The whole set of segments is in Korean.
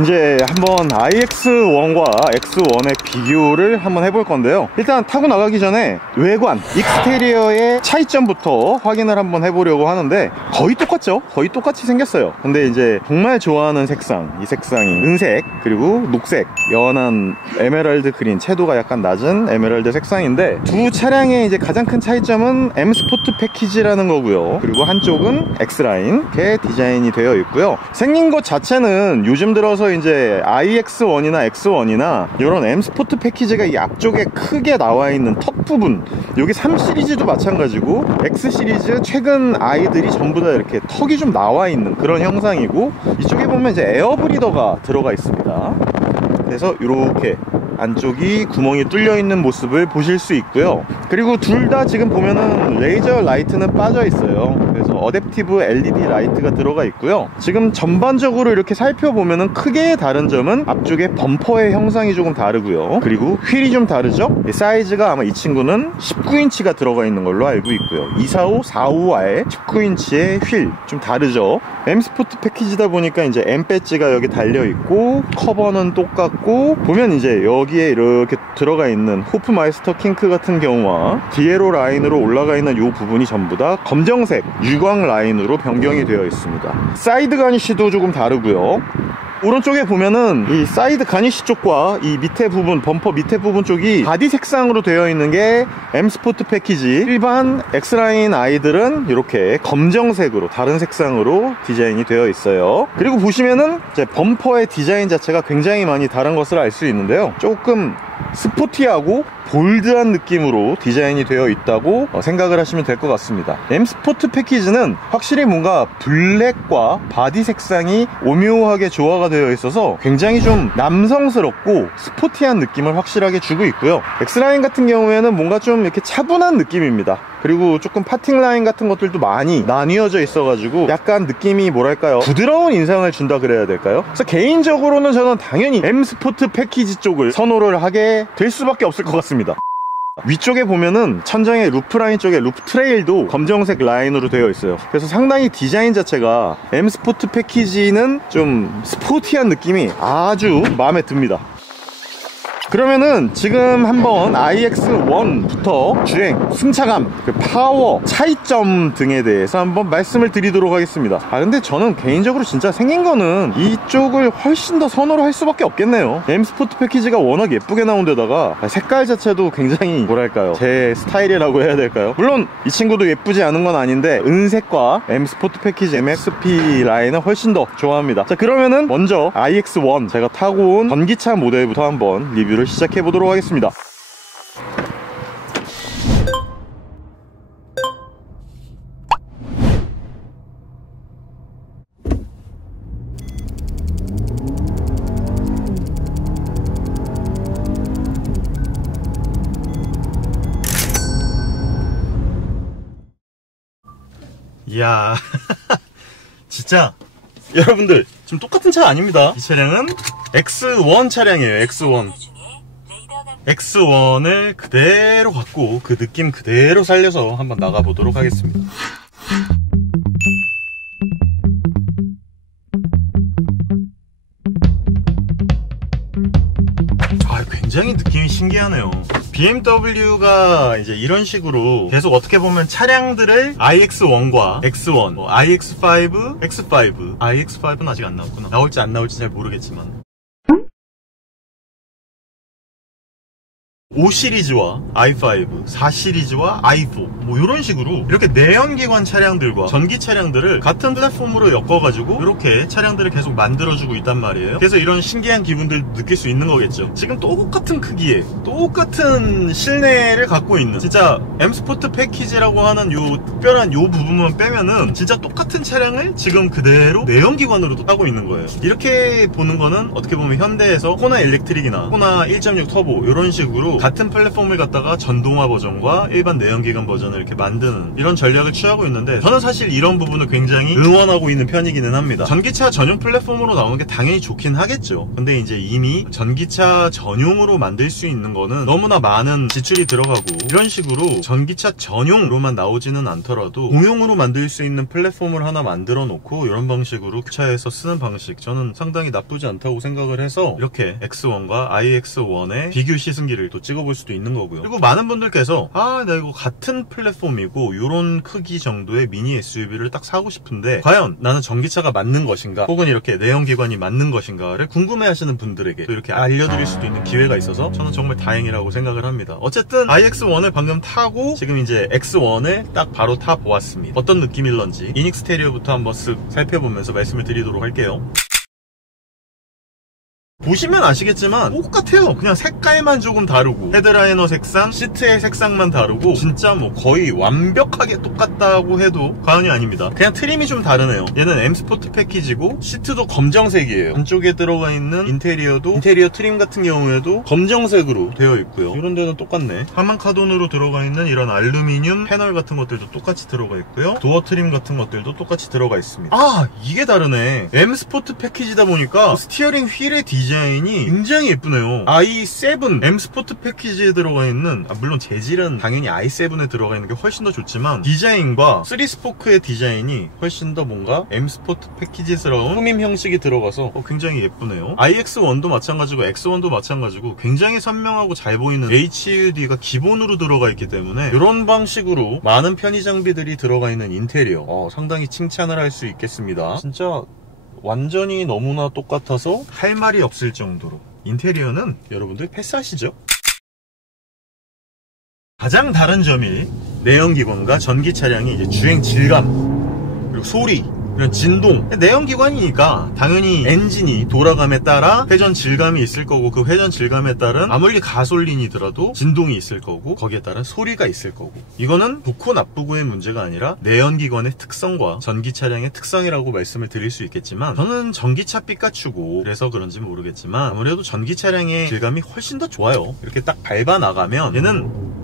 이제 한번 iX1과 X1의 비교를 한번 해볼 건데요. 일단 타고 나가기 전에 외관, 익스테리어의 차이점부터 확인을 한번 해보려고 하는데 거의 똑같죠? 거의 똑같이 생겼어요. 근데 이제 정말 좋아하는 색상, 이 색상이 은색, 그리고 녹색, 연한 에메랄드 그린, 채도가 약간 낮은 에메랄드 색상인데, 두 차량의 이제 가장 큰 차이점은 M 스포트 패키지라는 거고요. 그리고 한쪽은 X라인 이렇게 디자인이 되어 있고요. 생긴 것 자체는 요즘 들어서 이제 iX1이나 X1이나 이런 M 스포트 패키지가 이 앞쪽에 크게 나와 있는 턱 부분, 여기 3 시리즈도 마찬가지고 X 시리즈 최근 아이들이 전부 다 이렇게 턱이 좀 나와 있는 그런 형상이고, 이쪽에 보면 이제 에어 브리더가 들어가 있습니다. 그래서 이렇게 안쪽이 구멍이 뚫려 있는 모습을 보실 수 있고요. 그리고 둘 다 지금 보면은 레이저 라이트는 빠져 있어요. 그래서 어댑티브 LED 라이트가 들어가 있고요. 지금 전반적으로 이렇게 살펴보면은 크게 다른 점은 앞쪽에 범퍼의 형상이 조금 다르고요. 그리고 휠이 좀 다르죠. 사이즈가 아마 이 친구는 19인치가 들어가 있는 걸로 알고 있고요. 245, 45와의 19인치의 휠 좀 다르죠. M 스포트 패키지다 보니까 이제 M 배지가 여기 달려 있고, 커버는 똑같고, 보면 이제 여기에 이렇게 들어가 있는 호프마이스터 킹크 같은 경우와 디에로 라인으로 올라가 있는 이 부분이 전부 다 검정색 유광 라인으로 변경이 되어 있습니다. 사이드 가니쉬도 조금 다르고요. 오른쪽에 보면은 이 사이드 가니쉬 쪽과 이 밑에 부분, 범퍼 밑에 부분 쪽이 바디 색상으로 되어 있는 게 M 스포트 패키지, 일반 X라인 아이들은 이렇게 검정색으로 다른 색상으로 디자인이 되어 있어요. 그리고 보시면은 이제 범퍼의 디자인 자체가 굉장히 많이 다른 것을 알 수 있는데요. 조금 스포티하고 볼드한 느낌으로 디자인이 되어 있다고 생각을 하시면 될 것 같습니다. M 스포트 패키지는 확실히 뭔가 블랙과 바디 색상이 오묘하게 조화가 되어 있어서 굉장히 좀 남성스럽고 스포티한 느낌을 확실하게 주고 있고요. X라인 같은 경우에는 뭔가 좀 이렇게 차분한 느낌입니다. 그리고 조금 파팅 라인 같은 것들도 많이 나뉘어져 있어가지고 약간 느낌이 뭐랄까요, 부드러운 인상을 준다 그래야 될까요? 그래서 개인적으로는 저는 당연히 M 스포트 패키지 쪽을 선호를 하게 될 수밖에 없을 것 같습니다. 위쪽에 보면은 천장의 루프 라인 쪽에 루프 트레일도 검정색 라인으로 되어 있어요. 그래서 상당히 디자인 자체가 M 스포트 패키지는 좀 스포티한 느낌이 아주 마음에 듭니다. 그러면은 지금 한번 iX1부터 주행, 승차감, 파워, 차이점 등에 대해서 한번 말씀을 드리도록 하겠습니다. 근데 저는 개인적으로 진짜 생긴 거는 이쪽을 훨씬 더 선호를 할 수밖에 없겠네요. M 스포트 패키지가 워낙 예쁘게 나온 데다가 색깔 자체도 굉장히 뭐랄까요, 제 스타일이라고 해야 될까요? 물론 이 친구도 예쁘지 않은 건 아닌데 은색과 M 스포트 패키지 MXP 라인은 훨씬 더 좋아합니다. 자, 그러면은 먼저 iX1 제가 타고 온 전기차 모델부터 한번 리뷰를 시작해 보도록 하겠습니다. 이야 진짜 여러분들 지금 똑같은 차 아닙니다. 이 차량은 X1 차량이에요. X1을 그대로 갖고 그 느낌 그대로 살려서 한번 나가보도록 하겠습니다. 굉장히 느낌이 신기하네요. BMW가 이제 이런 식으로 계속 어떻게 보면 차량들을 iX1과 X1, iX5, X5, iX5는 아직 안 나왔구나. 나올지 안 나올지 잘 모르겠지만 5 시리즈와 i5, 4 시리즈와 i4 뭐 이런 식으로 이렇게 내연기관 차량들과 전기 차량들을 같은 플랫폼으로 엮어가지고 이렇게 차량들을 계속 만들어주고 있단 말이에요. 그래서 이런 신기한 기분들 느낄 수 있는 거겠죠. 지금 똑같은 크기에 똑같은 실내를 갖고 있는, 진짜 M 스포트 패키지라고 하는 요 특별한 요 부분만 빼면은 진짜 똑같은 차량을 지금 그대로 내연기관으로도 타고 있는 거예요. 이렇게 보는 거는 어떻게 보면 현대에서 코나 일렉트릭이나 코나 1.6 터보 이런 식으로 같은 플랫폼을 갖다가 전동화 버전과 일반 내연기관 버전을 이렇게 만드는 이런 전략을 취하고 있는데, 저는 사실 이런 부분을 굉장히 응원하고 있는 편이기는 합니다. 전기차 전용 플랫폼으로 나오는 게 당연히 좋긴 하겠죠. 근데 이제 이미 전기차 전용으로 만들 수 있는 거는 너무나 많은 지출이 들어가고, 이런 식으로 전기차 전용으로만 나오지는 않더라도 공용으로 만들 수 있는 플랫폼을 하나 만들어 놓고 이런 방식으로 차에서 쓰는 방식, 저는 상당히 나쁘지 않다고 생각을 해서 이렇게 X1과 iX1의 비교 시승기를 또 찍어볼 수도 있는 거고요. 그리고 많은 분들께서 나 이거 같은 플랫폼이고 요런 크기 정도의 미니 SUV를 딱 사고 싶은데 과연 나는 전기차가 맞는 것인가, 혹은 이렇게 내연기관이 맞는 것인가를 궁금해하시는 분들에게 또 이렇게 알려드릴 수도 있는 기회가 있어서 저는 정말 다행이라고 생각을 합니다. 어쨌든 iX1을 방금 타고 지금 이제 X1을 딱 바로 타보았습니다. 어떤 느낌일런지 이닉스테리어부터 한번 쓱 살펴보면서 말씀을 드리도록 할게요. 보시면 아시겠지만 똑같아요. 그냥 색깔만 조금 다르고, 헤드라이너 색상, 시트의 색상만 다르고, 진짜 뭐 거의 완벽하게 똑같다고 해도 과언이 아닙니다. 그냥 트림이 좀 다르네요. 얘는 M 스포트 패키지고 시트도 검정색이에요. 안쪽에 들어가 있는 인테리어 트림 같은 경우에도 검정색으로 되어 있고요. 이런 데는 똑같네. 하만 카본으로 들어가 있는 이런 알루미늄 패널 같은 것들도 똑같이 들어가 있고요. 도어 트림 같은 것들도 똑같이 들어가 있습니다. 이게 다르네. M 스포트 패키지다 보니까 스티어링 휠의 디자인이 굉장히 예쁘네요. i7 M 스포트 패키지에 들어가 있는, 물론 재질은 당연히 i7에 들어가 있는 게 훨씬 더 좋지만 디자인과 3스포크의 디자인이 훨씬 더 뭔가 M 스포트 패키지스러운 꾸밈 형식이 들어가서 굉장히 예쁘네요. iX1도 마찬가지고 X1도 마찬가지고 굉장히 선명하고 잘 보이는 HUD가 기본으로 들어가 있기 때문에 이런 방식으로 많은 편의 장비들이 들어가 있는 인테리어, 상당히 칭찬을 할 수 있겠습니다. 진짜 완전히 너무나 똑같아서 할 말이 없을 정도로 인테리어는 여러분들 패스하시죠. 가장 다른 점이 내연기관과 전기 차량의 이제 주행 질감, 그리고 소리, 이런 진동. 내연기관이니까 당연히 엔진이 돌아감에 따라 회전 질감이 있을 거고, 그 회전 질감에 따른 아무리 가솔린이더라도 진동이 있을 거고, 거기에 따른 소리가 있을 거고, 이거는 좋고 나쁘고의 문제가 아니라 내연기관의 특성과 전기 차량의 특성이라고 말씀을 드릴 수 있겠지만, 저는 전기차 삐까추고 그래서 그런지 모르겠지만 아무래도 전기 차량의 질감이 훨씬 더 좋아요. 이렇게 딱 밟아 나가면 얘는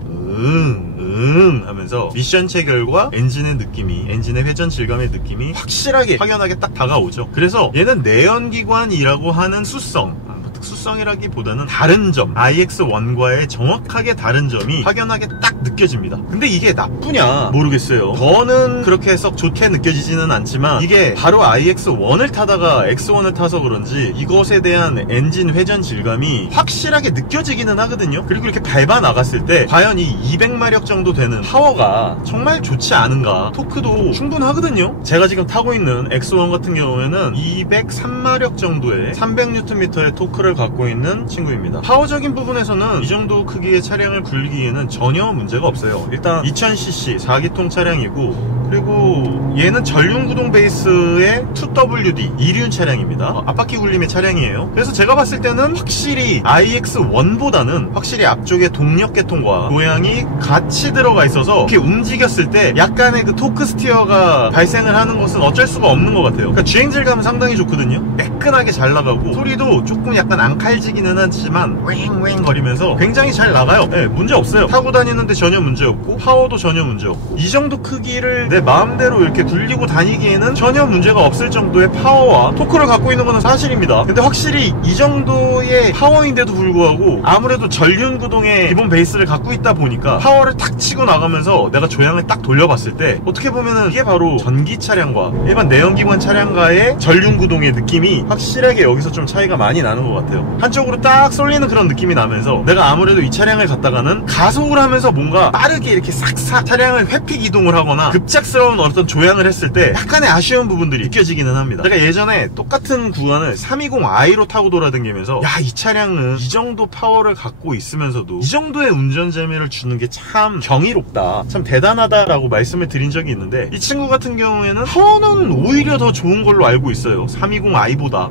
하면서 미션 체결과 엔진의 느낌이, 엔진의 회전 질감의 느낌이 확실하게 확연하게 딱 다가오죠. 그래서 얘는 내연기관이라고 하는 수성, 특수성이라기보다는 다른 점, iX1과의 정확하게 다른 점이 확연하게 딱 느껴집니다. 근데 이게 나쁘냐 모르겠어요. 저는 그렇게 썩 좋게 느껴지지는 않지만, 이게 바로 iX1을 타다가 X1을 타서 그런지 이것에 대한 엔진 회전 질감이 확실하게 느껴지기는 하거든요. 그리고 이렇게 밟아 나갔을 때 과연 이 200마력 정도 되는 파워가 정말 좋지 않은가. 토크도 충분하거든요. 제가 지금 타고 있는 X1 같은 경우에는 203마력 정도의 300Nm의 토크를 갖고 있는 친구입니다. 파워적인 부분에서는 이 정도 크기의 차량을 굴리기에는 전혀 문제가 없어요. 일단 2000cc 4기통 차량이고, 그리고 얘는 전륜구동 베이스의 2WD 2륜 차량입니다. 앞바퀴 굴림의 차량이에요. 그래서 제가 봤을 때는 확실히 iX1보다는 확실히 앞쪽에 동력계통과 모양이 같이 들어가 있어서 이렇게 움직였을 때 약간의 그 토크 스티어가 발생을 하는 것은 어쩔 수가 없는 것 같아요. 그러니까 주행질감은 상당히 좋거든요. 매끈하게 잘 나가고, 소리도 조금 약간 앙칼지기는 하지만 왱왱 거리면서 굉장히 잘 나가요. 네, 문제 없어요. 타고 다니는데 전혀 문제 없고, 파워도 전혀 문제 없고, 이 정도 크기를 내 마음대로 이렇게 굴리고 다니기에는 전혀 문제가 없을 정도의 파워와 토크를 갖고 있는 것은 사실입니다. 근데 확실히 이 정도의 파워인데도 불구하고 아무래도 전륜구동의 기본 베이스를 갖고 있다 보니까 파워를 탁 치고 나가면서 내가 조향을 딱 돌려봤을 때 어떻게 보면은 이게 바로 전기 차량과 일반 내연기관 차량과의 전륜구동의 느낌이 확실하게 여기서 좀 차이가 많이 나는 것 같아요. 한쪽으로 딱 쏠리는 그런 느낌이 나면서 내가 아무래도 이 차량을 갖다가는 가속을 하면서 뭔가 빠르게 이렇게 싹싹 차량을 회픽 이동을 하거나 급작스러운 어떤 조향을 했을 때 약간의 아쉬운 부분들이 느껴지기는 합니다. 제가 예전에 똑같은 구간을 320i로 타고 돌아다니면서 이 차량은 이 정도 파워를 갖고 있으면서도 이 정도의 운전 재미를 주는 게 참 경이롭다, 참 대단하다라고 말씀을 드린 적이 있는데, 이 친구 같은 경우에는 파워는 오히려 더 좋은 걸로 알고 있어요. 320i보다.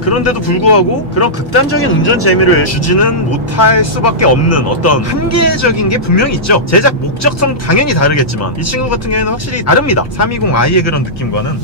그런데도 불구하고 그런 극단적인 운전 재미를 주지는 못할 수밖에 없는 어떤 한계적인 게 분명히 있죠. 제작 목적성 당연히 다르겠지만 이 친구 같은 경우에는 확실히 다릅니다. 320i의 그런 느낌과는.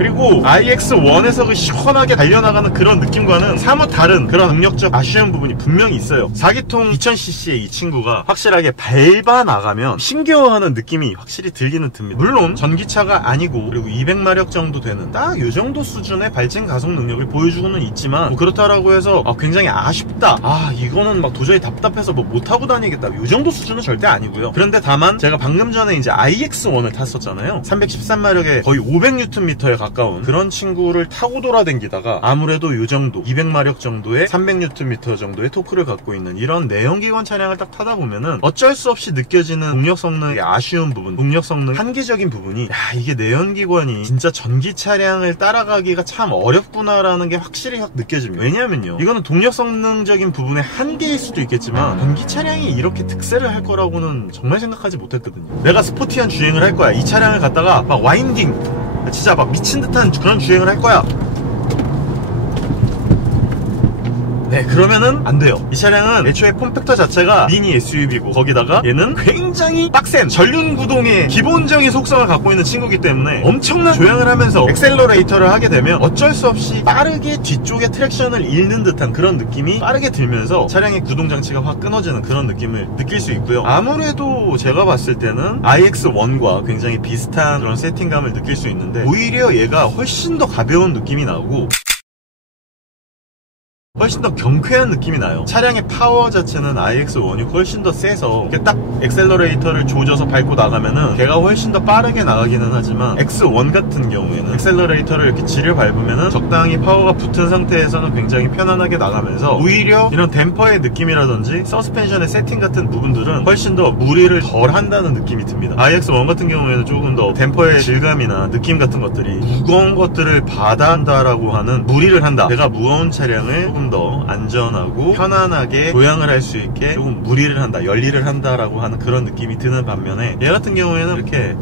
그리고 iX1에서 그 시원하게 달려나가는 그런 느낌과는 사뭇 다른 그런 능력적 아쉬운 부분이 분명히 있어요. 4기통 2000cc의 이 친구가 확실하게 밟아 나가면 힘겨워하는 느낌이 확실히 들기는 듭니다. 물론 전기차가 아니고 그리고 200마력 정도 되는 딱 이 정도 수준의 발진 가속 능력을 보여주고는 있지만 뭐 그렇다라고 해서 굉장히 아쉽다, 이거는 막 도저히 답답해서 뭐 못하고 다니겠다, 이 정도 수준은 절대 아니고요. 그런데 다만 제가 방금 전에 이제 iX1을 탔었잖아요. 313마력에 거의 500Nm에 가까운 그런 친구를 타고 돌아다니다가 아무래도 이 정도 200마력 정도의 300Nm 정도의 토크를 갖고 있는 이런 내연기관 차량을 딱 타다 보면은 어쩔 수 없이 느껴지는 동력 성능의 아쉬운 부분, 동력 성능 한계적인 부분이, 이게 내연기관이 진짜 전기 차량을 따라가기가 참 어렵구나라는 게 확실히 확 느껴집니다. 왜냐면요, 이거는 동력 성능적인 부분의 한계일 수도 있겠지만 전기 차량이 이렇게 특세를 할 거라고는 정말 생각하지 못했거든요. 내가 스포티한 주행을 할 거야, 이 차량을 갖다가 막 와인딩 진짜 막 미친 듯한 그런 주행을 할 거야. 네, 그러면은 안 돼요. 이 차량은 애초에 폼팩터 자체가 미니 SUV고 거기다가 얘는 굉장히 빡센 전륜 구동의 기본적인 속성을 갖고 있는 친구이기 때문에 엄청난 조향을 하면서 액셀러레이터를 하게 되면 어쩔 수 없이 빠르게 뒤쪽에 트랙션을 잃는 듯한 그런 느낌이 빠르게 들면서 차량의 구동 장치가 확 끊어지는 그런 느낌을 느낄 수 있고요. 아무래도 제가 봤을 때는 iX1과 굉장히 비슷한 그런 세팅감을 느낄 수 있는데 오히려 얘가 훨씬 더 가벼운 느낌이 나고 훨씬 더 경쾌한 느낌이 나요. 차량의 파워 자체는 iX1이 훨씬 더 세서 이렇게 딱 액셀러레이터를 조져서 밟고 나가면은 걔가 훨씬 더 빠르게 나가기는 하지만 X1 같은 경우에는 액셀러레이터를 이렇게 지려 밟으면은 적당히 파워가 붙은 상태에서는 굉장히 편안하게 나가면서 오히려 이런 댐퍼의 느낌이라든지 서스펜션의 세팅 같은 부분들은 훨씬 더 무리를 덜 한다는 느낌이 듭니다. iX1 같은 경우에는 조금 더 댐퍼의 질감이나 느낌 같은 것들이 무거운 것들을 받아한다라고 하는, 무리를 한다, 내가 무거운 차량을 조금 더 안전하고 편안하게 조향을 할 수 있게 조금 무리를 한다, 열일을 한다라고 하는 그런 느낌이 드는 반면에 얘 같은 경우에는 이렇게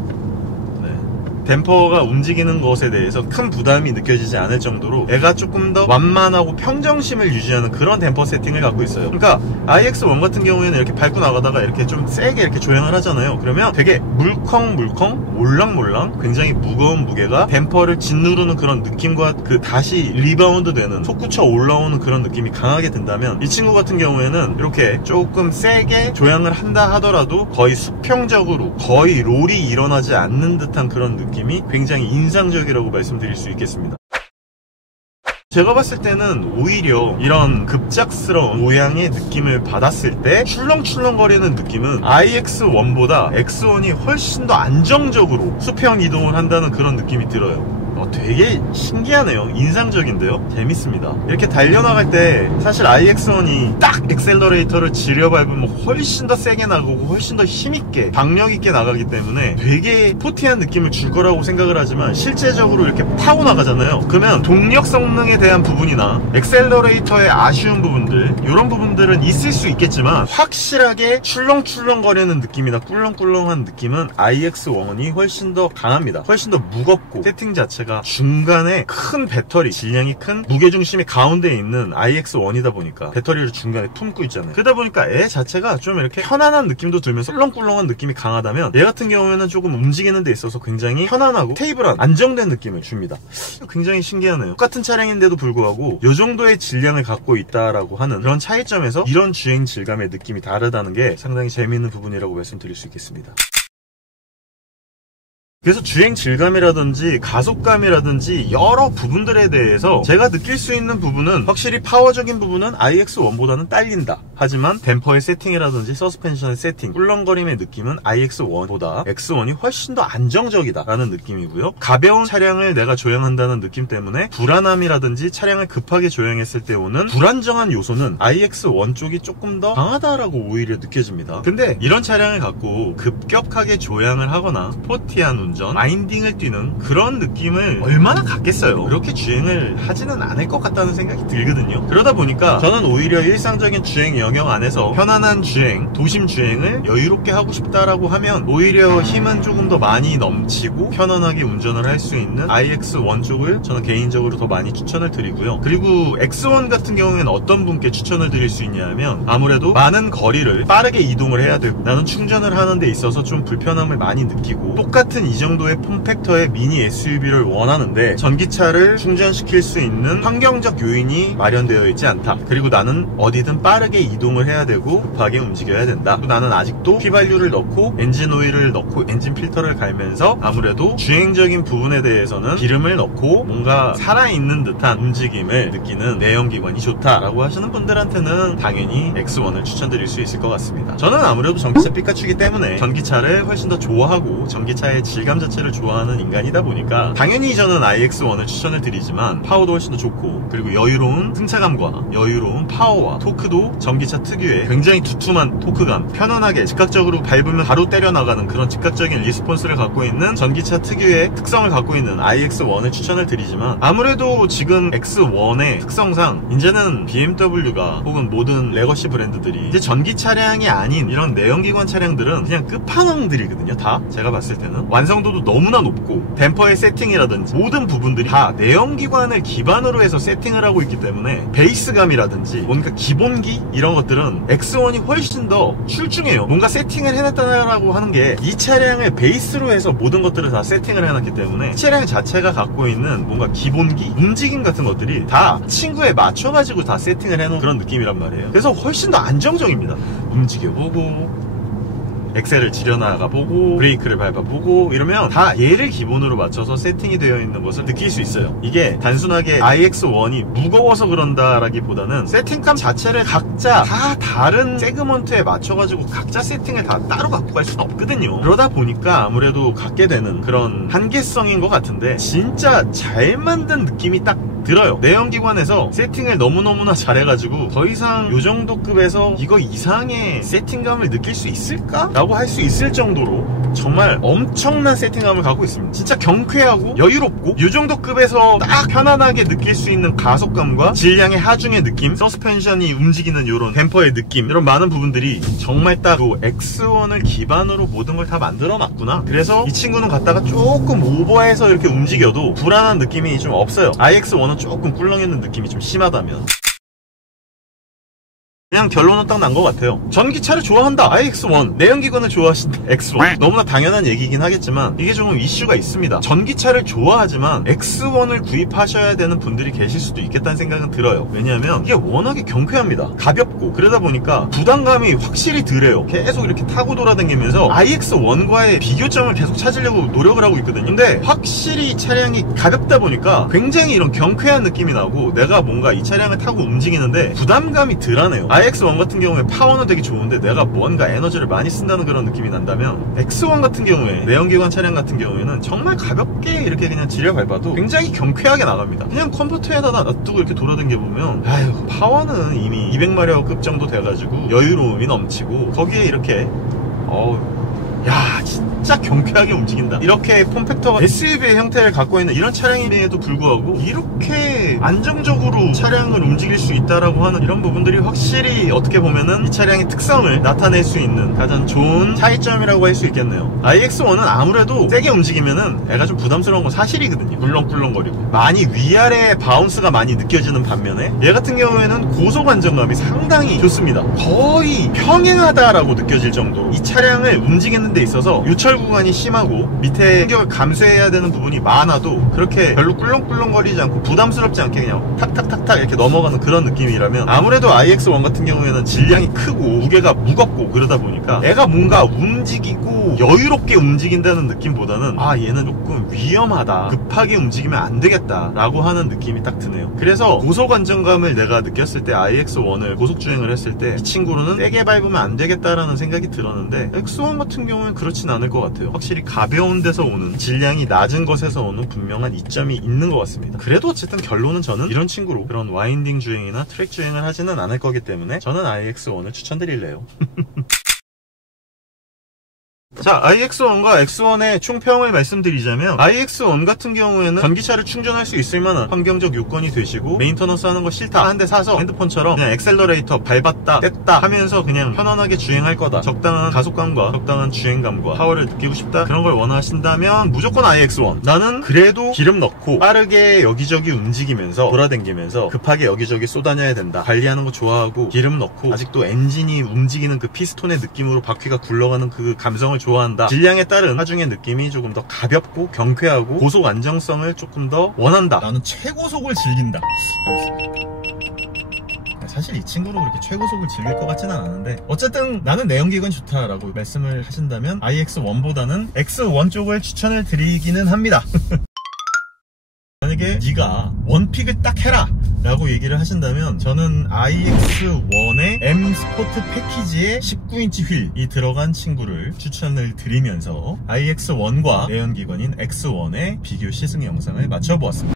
댐퍼가 움직이는 것에 대해서 큰 부담이 느껴지지 않을 정도로 얘가 조금 더 완만하고 평정심을 유지하는 그런 댐퍼 세팅을 갖고 있어요. 그러니까 iX1 같은 경우에는 이렇게 밟고 나가다가 이렇게 좀 세게 이렇게 조향을 하잖아요. 그러면 되게 물컹물컹 몰랑몰랑 굉장히 무거운 무게가 댐퍼를 짓누르는 그런 느낌과 그 다시 리바운드 되는 솟구쳐 올라오는 그런 느낌이 강하게 든다면, 이 친구 같은 경우에는 이렇게 조금 세게 조향을 한다 하더라도 거의 수평적으로 거의 롤이 일어나지 않는 듯한 그런 느낌이 굉장히 인상적이라고 말씀드릴 수 있겠습니다. 제가 봤을 때는 오히려 이런 급작스러운 모양의 느낌을 받았을 때 출렁출렁거리는 느낌은 iX1보다 X1이 훨씬 더 안정적으로 수평 이동을 한다는 그런 느낌이 들어요. 되게 신기하네요. 인상적인데요. 재밌습니다. 이렇게 달려나갈 때 사실 iX1이 딱 액셀러레이터를 지려 밟으면 훨씬 더 세게 나가고 훨씬 더 힘있게 박력있게 나가기 때문에 되게 스포티한 느낌을 줄 거라고 생각을 하지만 실제적으로 이렇게 타고 나가잖아요. 그러면 동력 성능에 대한 부분이나 액셀러레이터의 아쉬운 부분들, 이런 부분들은 있을 수 있겠지만 확실하게 출렁출렁거리는 느낌이나 꿀렁꿀렁한 느낌은 iX1이 훨씬 더 강합니다. 훨씬 더 무겁고 세팅 자체가 중간에 큰 배터리, 질량이 큰 무게중심이 가운데에 있는 iX1이다 보니까 배터리를 중간에 품고 있잖아요. 그러다 보니까 애 자체가 좀 이렇게 편안한 느낌도 들면서 꿀렁꿀렁한 느낌이 강하다면 얘 같은 경우에는 조금 움직이는 데 있어서 굉장히 편안하고 스테이블한 안정된 느낌을 줍니다. 굉장히 신기하네요. 똑같은 차량인데도 불구하고 이 정도의 질량을 갖고 있다라고 하는 그런 차이점에서 이런 주행 질감의 느낌이 다르다는 게 상당히 재미있는 부분이라고 말씀드릴 수 있겠습니다. 그래서 주행 질감이라든지 가속감이라든지 여러 부분들에 대해서 제가 느낄 수 있는 부분은 확실히 파워적인 부분은 iX1보다는 딸린다. 하지만 댐퍼의 세팅이라든지 서스펜션의 세팅, 꿀렁거림의 느낌은 iX1보다 X1이 훨씬 더 안정적이다 라는 느낌이고요. 가벼운 차량을 내가 조향한다는 느낌 때문에 불안함이라든지 차량을 급하게 조향했을 때 오는 불안정한 요소는 iX1 쪽이 조금 더 강하다라고 오히려 느껴집니다. 근데 이런 차량을 갖고 급격하게 조향을 하거나 스포티한 운전, 와인딩을 뛰는 그런 느낌을 얼마나 갖겠어요. 그렇게 주행을 하지는 않을 것 같다는 생각이 들거든요. 그러다 보니까 저는 오히려 일상적인 주행 영역 안에서 편안한 주행, 도심 주행을 여유롭게 하고 싶다라고 하면 오히려 힘은 조금 더 많이 넘치고 편안하게 운전을 할 수 있는 iX1 쪽을 저는 개인적으로 더 많이 추천을 드리고요. 그리고 X1 같은 경우에는 어떤 분께 추천을 드릴 수 있냐 하면 아무래도 많은 거리를 빠르게 이동을 해야 되고 나는 충전을 하는 데 있어서 좀 불편함을 많이 느끼고 똑같은 이 정도의 폼팩터의 미니 SUV를 원하는데 전기차를 충전시킬 수 있는 환경적 요인이 마련되어 있지 않다. 그리고 나는 어디든 빠르게 이동을 해야 되고 급하게 움직여야 된다. 또 나는 아직도 휘발유를 넣고 엔진 오일을 넣고 엔진 필터를 갈면서 아무래도 주행적인 부분에 대해서는 기름을 넣고 뭔가 살아있는 듯한 움직임을 느끼는 내연기관이 좋다라고 하시는 분들한테는 당연히 X1을 추천드릴 수 있을 것 같습니다. 저는 아무래도 전기차 삐까추기 때문에 전기차를 훨씬 더 좋아하고 전기차의 질감 자체를 좋아하는 인간이다 보니까 당연히 저는 iX1을 추천을 드리지만 파워도 훨씬 더 좋고, 그리고 여유로운 승차감과 여유로운 파워와 토크도 전기차 특유의 굉장히 두툼한 토크감, 편안하게 즉각적으로 밟으면 바로 때려나가는 그런 즉각적인 리스폰스를 갖고 있는 전기차 특유의 특성을 갖고 있는 iX1을 추천을 드리지만, 아무래도 지금 X1의 특성상 이제는 BMW가 혹은 모든 레거시 브랜드들이 이제 전기 차량이 아닌 이런 내연기관 차량들은 그냥 끝판왕들이거든요. 다 제가 봤을 때는 완성도도 너무나 높고 댐퍼의 세팅이라든지 모든 부분들이 다 내연기관을 기반으로 해서 세팅을 하고 있기 때문에 베이스감이라든지 뭔가 기본기 이런 것들은 X1이 훨씬 더 출중해요. 뭔가 세팅을 해놨다라고 하는 게 이 차량을 베이스로 해서 모든 것들을 다 세팅을 해놨기 때문에 차량 자체가 갖고 있는 뭔가 기본기, 움직임 같은 것들이 다 친구에 맞춰가지고 다 세팅을 해놓은 그런 느낌이란 말이에요. 그래서 훨씬 더 안정적입니다. 움직여보고 엑셀을 지려나가보고 브레이크를 밟아보고 이러면 다 얘를 기본으로 맞춰서 세팅이 되어 있는 것을 느낄 수 있어요. 이게 단순하게 iX1이 무거워서 그런다라기보다는 세팅감 자체를 각자 다 다른 세그먼트에 맞춰가지고 각자 세팅을 다 따로 갖고 갈 수는 없거든요. 그러다 보니까 아무래도 갖게 되는 그런 한계성인 것 같은데, 진짜 잘 만든 느낌이 딱 들어요. 내연기관에서 세팅을 너무너무나 잘해가지고 더 이상 요 정도 급에서 이거 이상의 세팅감을 느낄 수 있을까? 라고 할 수 있을 정도로 정말 엄청난 세팅감을 갖고 있습니다. 진짜 경쾌하고 여유롭고 요 정도 급에서 딱 편안하게 느낄 수 있는 가속감과 질량의 하중의 느낌, 서스펜션이 움직이는 요런 댐퍼의 느낌, 이런 많은 부분들이 정말 딱 X1을 기반으로 모든 걸 다 만들어 놨구나. 그래서 이 친구는 갖다가 조금 오버해서 이렇게 움직여도 불안한 느낌이 좀 없어요. iX1은 조금 꿀렁이는 느낌이 좀 심하다면 그냥 결론은 딱 난 것 같아요. 전기차를 좋아한다 iX1, 내연기관을 좋아하신다 X1. 너무나 당연한 얘기긴 하겠지만 이게 조금 이슈가 있습니다. 전기차를 좋아하지만 X1을 구입하셔야 되는 분들이 계실 수도 있겠다는 생각은 들어요. 왜냐하면 이게 워낙에 경쾌합니다. 가볍고 그러다 보니까 부담감이 확실히 덜해요. 계속 이렇게 타고 돌아다니면서 iX1과의 비교점을 계속 찾으려고 노력을 하고 있거든요. 근데 확실히 차량이 가볍다 보니까 굉장히 이런 경쾌한 느낌이 나고 내가 뭔가 이 차량을 타고 움직이는데 부담감이 덜하네요. iX1 같은 경우에 파워는 되게 좋은데 내가 뭔가 에너지를 많이 쓴다는 그런 느낌이 난다면, X1 같은 경우에 내연기관 차량 같은 경우에는 정말 가볍게 이렇게 그냥 지려 밟아도 굉장히 경쾌하게 나갑니다. 그냥 컴포터에다 놔두고 이렇게 돌아다녀보면 아유, 파워는 이미 200마력급 정도 돼가지고 여유로움이 넘치고 거기에 이렇게 야, 진짜 경쾌하게 움직인다. 이렇게 폼팩터가 SUV의 형태를 갖고 있는 이런 차량임에도 불구하고 이렇게 안정적으로 차량을 움직일 수 있다라고 하는 이런 부분들이 확실히 어떻게 보면은 이 차량의 특성을 나타낼 수 있는 가장 좋은 차이점이라고 할 수 있겠네요. iX1은 아무래도 세게 움직이면은 애가 좀 부담스러운 건 사실이거든요. 꿀렁꿀렁거리고 많이 위아래 바운스가 많이 느껴지는 반면에 얘 같은 경우에는 고속 안정감이 상당히 좋습니다. 거의 평행하다라고 느껴질 정도로 이 차량을 움직이는 데 있어서 유철 구간이 심하고 밑에 충격을 감수해야 되는 부분이 많아도 그렇게 별로 꿀렁꿀렁거리지 않고 부담스럽지 않게 그냥 탁탁탁탁 이렇게 넘어가는 그런 느낌이라면, 아무래도 iX1 같은 경우에는 질량이 크고 무게가 무겁고 그러다 보니까 애가 뭔가 움직이고 여유롭게 움직인다는 느낌보다는 얘는 조금 위험하다, 급하게 움직이면 안 되겠다 라고 하는 느낌이 딱 드네요. 그래서 고속 안정감을 내가 느꼈을 때 iX1을 고속주행을 했을 때 이 친구로는 세게 밟으면 안 되겠다라는 생각이 들었는데, X1 같은 경우는 그렇진 않을 것 같아요. 확실히 가벼운 데서 오는, 질량이 낮은 것에서 오는 분명한 이점이 있는 것 같습니다. 그래도 어쨌든 결론은 저는 이런 친구로 그런 와인딩 주행이나 트랙 주행을 하지는 않을 거기 때문에 저는 iX1을 추천드릴래요. 자, iX1과 X1의 총평을 말씀드리자면, iX1 같은 경우에는 전기차를 충전할 수 있을 만한 환경적 요건이 되시고 메인터넌스 하는 거 싫다, 한 대 사서 핸드폰처럼 그냥 엑셀러레이터 밟았다 뗐다 하면서 그냥 편안하게 주행할 거다, 적당한 가속감과 적당한 주행감과 파워를 느끼고 싶다, 그런 걸 원하신다면 무조건 iX1. 나는 그래도 기름 넣고 빠르게 여기저기 움직이면서 돌아다니면서 급하게 여기저기 쏘다녀야 된다, 관리하는 거 좋아하고 기름 넣고 아직도 엔진이 움직이는 그 피스톤의 느낌으로 바퀴가 굴러가는 그 감성을 좋아한다, 질량에 따른 하중의 느낌이 조금 더 가볍고 경쾌하고 고속 안정성을 조금 더 원한다, 나는 최고속을 즐긴다. 사실 이 친구로 그렇게 최고속을 즐길 것 같지는 않은데, 어쨌든 나는 내연기관 좋다라고 말씀을 하신다면 iX1보다는 X1 쪽을 추천을 드리기는 합니다. 만약에 네가 원픽을 딱 해라 라고 얘기를 하신다면, 저는 iX1의 M 스포트 패키지에 19인치 휠이 들어간 친구를 추천을 드리면서 iX1과 내연기관인 X1의 비교 시승 영상을 마쳐보았습니다.